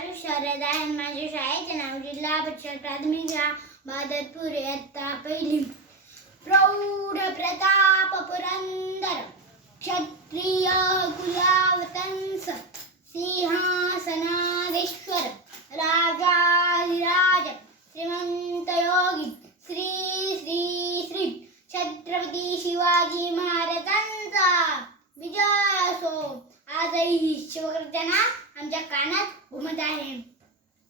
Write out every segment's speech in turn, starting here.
आरुष शरद आहे. माझ्या शाळेचे नाव जिल्हा परिषद प्राथमिक बहादरपूर इयत्ता पहिली. प्रौढ प्रताप पुरंदर क्षत्रिय कुलावतंस सिंहासनाधीश्वर राजाधिराज श्रीमंत योगी श्री श्री श्री छत्रपती शिवाजी महाराजांचा विजय असो. आजही शिवगर्जना आमच्या कानात घुमत आहे.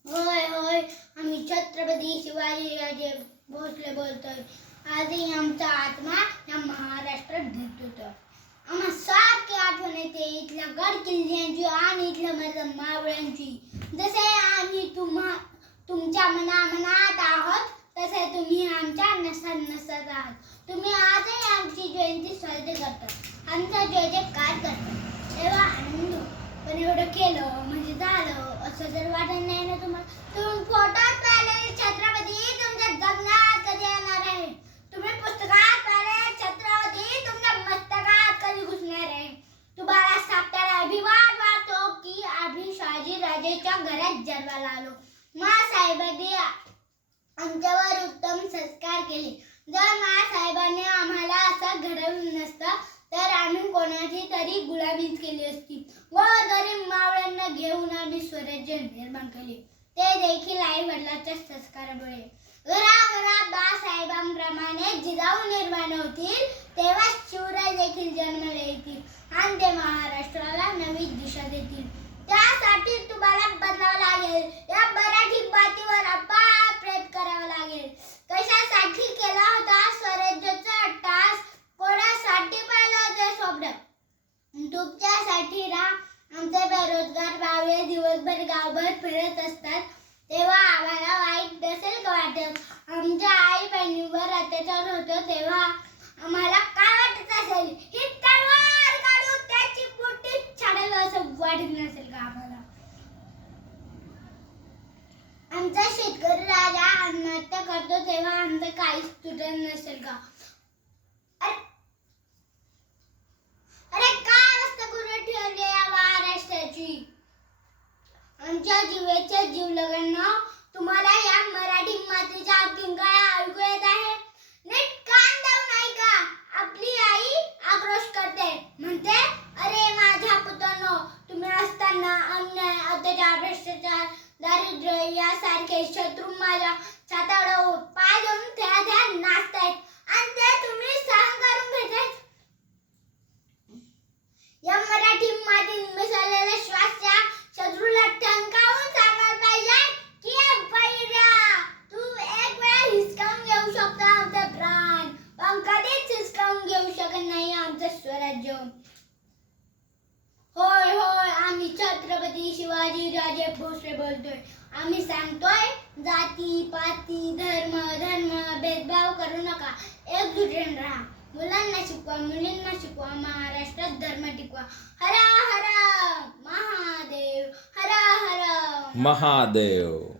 होय होय, आम्ही छत्रपती शिवाजीराजे भोसले बोलतोय. आजही आमचा आत्मा या महाराष्ट्रात धडधडतो. आम्हा सारखी आठवण येते इथल्या गड किल्ल्यांची आणि इथल्या मावळ्यांची. जसे आम्ही तुमच्या मनामनात आहोत तसे तुम्ही आमच्या नसात नसात आहात. तुम्ही आजही आमची जयंती साजरी करता, आमचा जय जयकार करता. तेव्हा आनंद, पण एवढं केलं म्हणजे झालं असं जर वाटत नाही ना तुम्हाला? तुम्ही फोटोत पाहिलेले छत्रपती तुमच्या जगण्यात कधी येणार आहे? तुम्ही पुस्तकात पाहिलेले छत्रपती तुमच्या मस्तकात कधी घुसणार आहे? तुम्हाला साक्षात अभिमान वाटतो की आम्ही शहाजी राजेच्या घरात जन्माला आलो. माँसाहेबांनी आमच्यावर उत्तम संस्कार केले. जर माँसाहेबांनी आम्हाला असं घडवलं नसतं तर आम्ही कोणाची तरी गुलामीच केली असती. गोरगरीब मावळ्यांना घेऊन आम्ही स्वराज्य निर्माण केले, ते देखील आई वडिलांच्या संस्कारामुळे. घराघरात बाळासाहेबांप्रमाणे जिजाऊ निर्माण होतील तेव्हा शिवराय देखील जन्माला येतील आणि ते महाराष्ट्राला नवी दिशा देतील. त्यासाठी तुम्हाला बदलावं लागेल. या मराठी मातीवर अपार प्रयत्न करावा लागेल. कशासाठी केला होता स्वराज्याचा अट्टास? कोणासाठी पाहिलं होतं स्वप्न? तुमच्यासाठी ना. आमचे बेरोजगार बावळे दिवसभर गावभर फिरत असतात तेव्हा आम्हाला वाईट नसेल का वाटत? आमच्या आई बहिणीवर अत्याचार होतो तेव्हा आम्हाला काय वाटत असेल? ही तलवार काढून त्याची पोटी छाडेल असं वाटत नसेल का आम्हाला? आमचा शेतकरी राजा आत्महत्या करतो तेव्हा आमचं काहीच तुटत नसेल का? अरे काय अवस्था करून ठेवली या महाराष्ट्राची? आमच्या जीवेच्या जीवलगांना, तुम्हाला या मराठी मातीच्या आणखीन काय ऐकू येत आहे? नीट कान देऊन ऐका. आपली आई आक्रोश करते, म्हणते, अरे माझ्या पुत्रांनो, तुम्ही असताना अन्याय, अत्याचार, भ्रष्टाचार, दारिद्र्य यासारखे शत्रू माझ्या छातावर पाय देऊन त्या नाचतायत आणि ते तुम्ही सहन करून घेतायत. या मराठी मातीत मिसळलेल्या श्वासच्या शत्रूला टंकावून सांगायला पाहिजे की बैरा, तू एक वेळा हिसकावून घेऊ शकतो आमचे प्राण, पण कधीच हिसकावून घेऊ शकत नाही आमचं स्वराज्य. होय होय, आम्ही छत्रपती शिवाजी राजे भोसले बोलतोय. आम्ही सांगतोय, जाती पाती धर्म भेदभाव करू नका, एकजुटीने राहा. मुलांना शिकवा, मुलींना शिकवा, महाराष्ट्रात धर्म टिकवा. हर हर महादेव, हर हर महादेव.